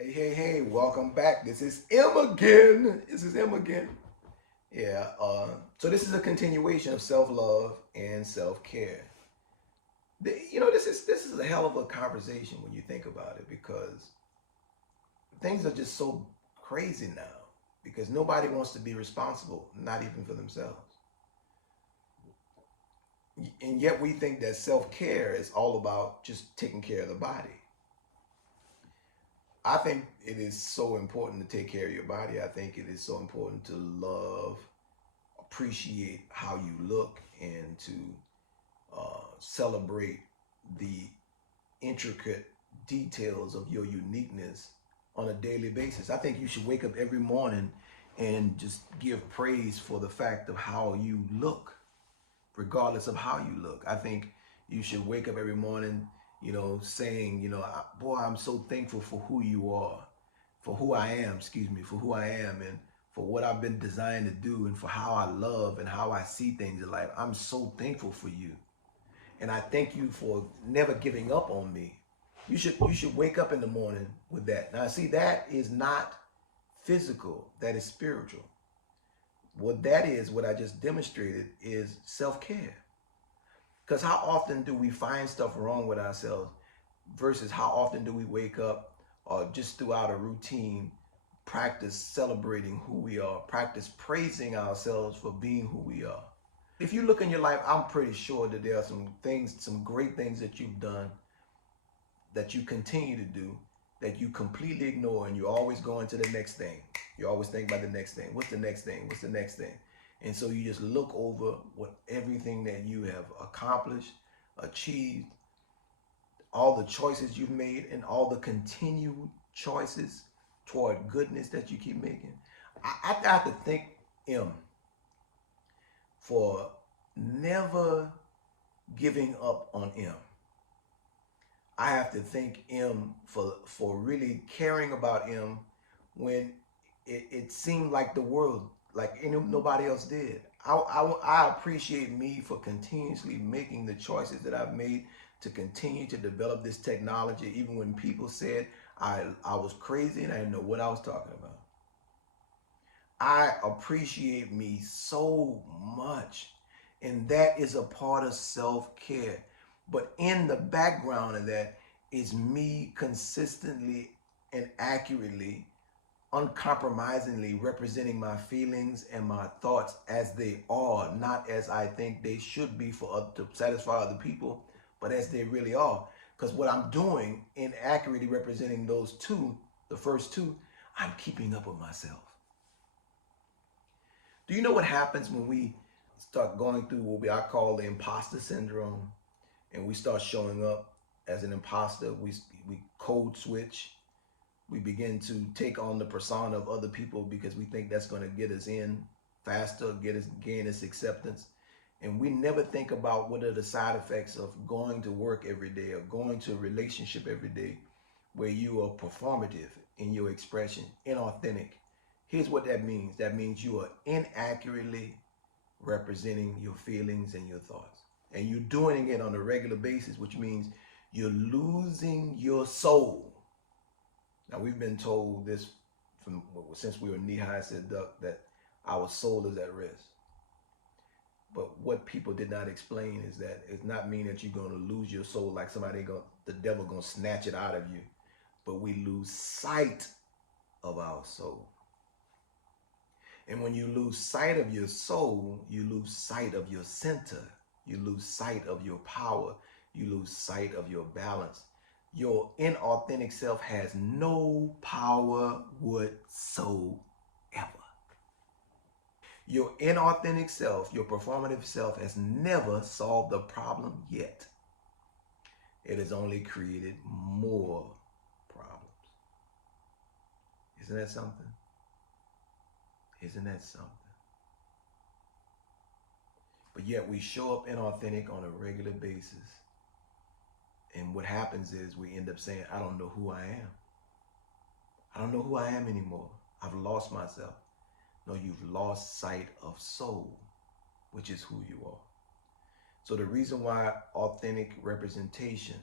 Hey, welcome back. This is M again. This is M again. Yeah, so this is a continuation of self-love and self-care. This is a hell of a conversation when you think about it because things are just so crazy now because nobody wants to be responsible, not even for themselves. And yet we think that self-care is all about just taking care of the body. I think it is so important to take care of your body. I think it is so important to love, appreciate how you look, and to celebrate the intricate details of your uniqueness on a daily basis. I think you should wake up every morning and just give praise for the fact of how you look, regardless of how you look. I think you should wake up every morning, saying, boy, I'm so thankful for who you are, for who I am, excuse me, for who I am, and for what I've been designed to do, and for how I love and how I see things in life. I'm so thankful for you. And I thank you for never giving up on me. You should wake up in the morning with that. Now see, that is not physical, that is spiritual. What that is, what I just demonstrated, is self-care. Because how often do we find stuff wrong with ourselves versus how often do we wake up or just throughout a routine practice celebrating who we are, practice praising ourselves for being who we are. If you look in your life, I'm pretty sure that there are some things, some great things that you've done, that you continue to do, that you completely ignore, and you're always going to the next thing. You always think about the next thing. What's the next thing? What's the next thing? And so you just look over what everything that you have accomplished, achieved, all the choices you've made, and all the continued choices toward goodness that you keep making. I have to thank him for never giving up on him. I have to thank him for really caring about him when it seemed like the world, like nobody else did. I appreciate me for continuously making the choices that I've made to continue to develop this technology, even when people said I was crazy and I didn't know what I was talking about. I appreciate me so much. And that is a part of self-care. But in the background of that is me consistently and accurately, uncompromisingly representing my feelings and my thoughts as they are, not as I think they should be to satisfy other people, but as they really are. Because what I'm doing in accurately representing those two, the first two, I'm keeping up with myself. Do you know what happens when we start going through I call the imposter syndrome, and we start showing up as an imposter? We code switch. We begin to take on the persona of other people because we think that's going to get us in faster, gain us acceptance. And we never think about what are the side effects of going to work every day or going to a relationship every day where you are performative in your expression, inauthentic. Here's what that means. That means you are inaccurately representing your feelings and your thoughts. And you're doing it on a regular basis, which means you're losing your soul. Now, we've been told this since we were knee-high to the duck, that our soul is at risk. But what people did not explain is that it's not mean that you're going to lose your soul like the devil going to snatch it out of you. But we lose sight of our soul. And when you lose sight of your soul, you lose sight of your center. You lose sight of your power. You lose sight of your balance. Your inauthentic self has no power whatsoever. Your inauthentic self, your performative self, has never solved the problem yet. It has only created more problems. Isn't that something? Isn't that something? But yet we show up inauthentic on a regular basis. And what happens is we end up saying, I don't know who I am. I don't know who I am anymore. I've lost myself. No, you've lost sight of soul, which is who you are. So the reason why authentic representation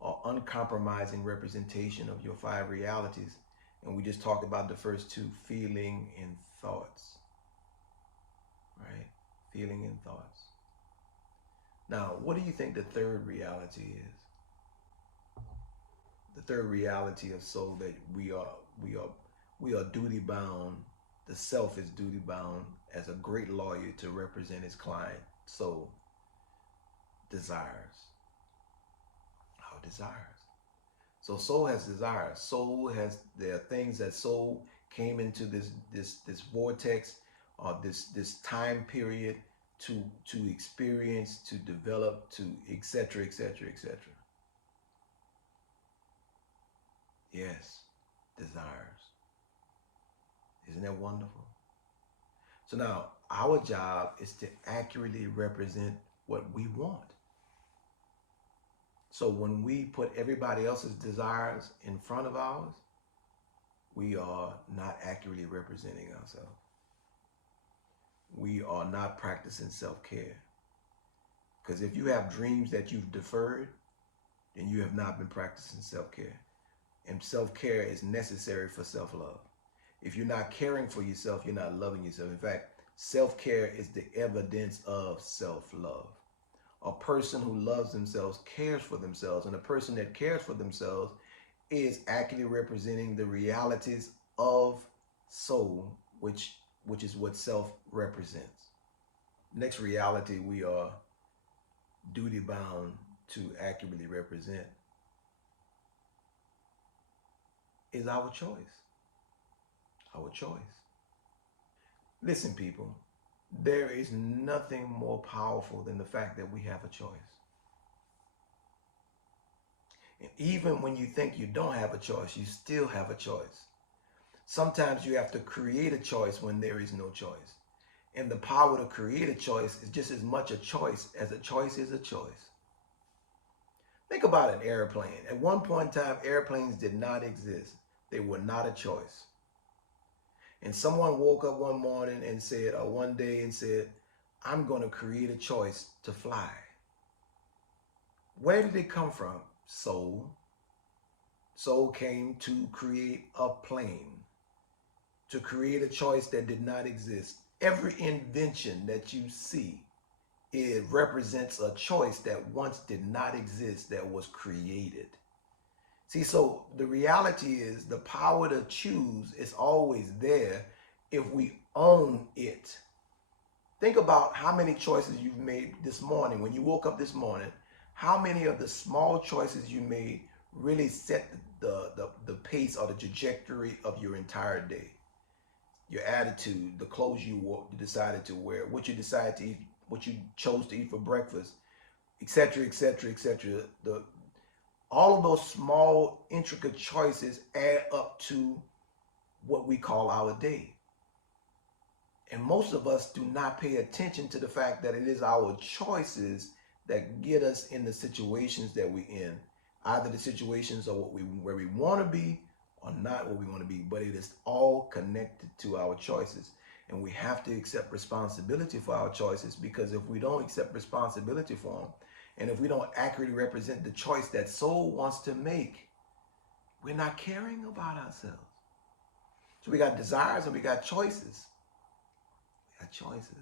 or uncompromising representation of your five realities And we just talked about the first two, feeling and thoughts, right? Feeling and thoughts. Now, what do you think the third reality is? The third reality of soul, that we are duty bound. The self is duty bound as a great lawyer to represent his client. Soul, desires. Our desires. So soul has desires. Soul has, there are things that soul came into this vortex, or this time period to experience, to develop, to etc. etc. etc. Yes, desires. Isn't that wonderful? So now our job is to accurately represent what we want. So when we put everybody else's desires in front of ours, we are not accurately representing ourselves. We are not practicing self-care. Because if you have dreams that you've deferred, then you have not been practicing self-care. And self-care is necessary for self-love. If you're not caring for yourself, you're not loving yourself. In fact, self-care is the evidence of self-love. A person who loves themselves cares for themselves, and a person that cares for themselves is accurately representing the realities of soul, which is what self represents. Next reality we are duty bound to accurately represent is our choice. Our choice. Listen, people, there is nothing more powerful than the fact that we have a choice. And even when you think you don't have a choice, you still have a choice. Sometimes you have to create a choice when there is no choice. And the power to create a choice is just as much a choice as a choice is a choice. Think about an airplane. At one point in time, airplanes did not exist. They were not a choice. And someone woke up one morning and said, or one day and said, I'm going to create a choice to fly. Where did it come from? Soul. Soul came to create a plane, to create a choice that did not exist. Every invention that you see, it represents a choice that once did not exist, that was created. See, so the reality is the power to choose is always there if we own it. Think about how many choices you've made this morning. When you woke up this morning, how many of the small choices you made really set the pace or the trajectory of your entire day? Your attitude, the clothes you wore, you decided to wear, what you decided to eat, what you chose to eat for breakfast, etc., etc., etc. All of those small, intricate choices add up to what we call our day. And most of us do not pay attention to the fact that it is our choices that get us in the situations that we're in. Either the situations are where we want to be or not what we want to be, but it is all connected to our choices. And we have to accept responsibility for our choices, because if we don't accept responsibility for them, and if we don't accurately represent the choice that soul wants to make, we're not caring about ourselves. So we got desires and we got choices. We got choices.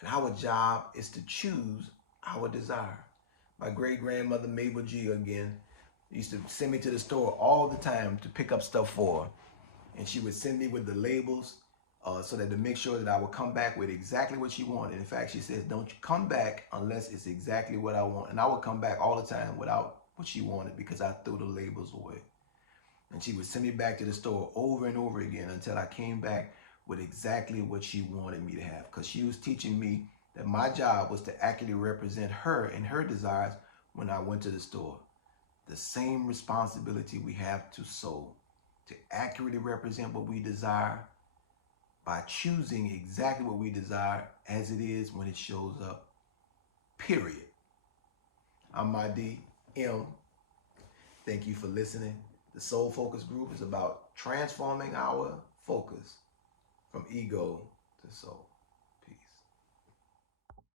And our job is to choose our desire. My great-grandmother, Mabel G, again, used to send me to the store all the time to pick up stuff for her. And she would send me with the labels so that to make sure that I would come back with exactly what she wanted. In fact, she says, don't you come back unless it's exactly what I want. And I would come back all the time without what she wanted because I threw the labels away. And she would send me back to the store over and over again until I came back with exactly what she wanted me to have. Because she was teaching me that my job was to accurately represent her and her desires when I went to the store. The same responsibility we have to soul, to accurately represent what we desire by choosing exactly what we desire as it is when it shows up, period. I'm Mahdi M. Thank you for listening. The Soul Focus Group is about transforming our focus from ego to soul.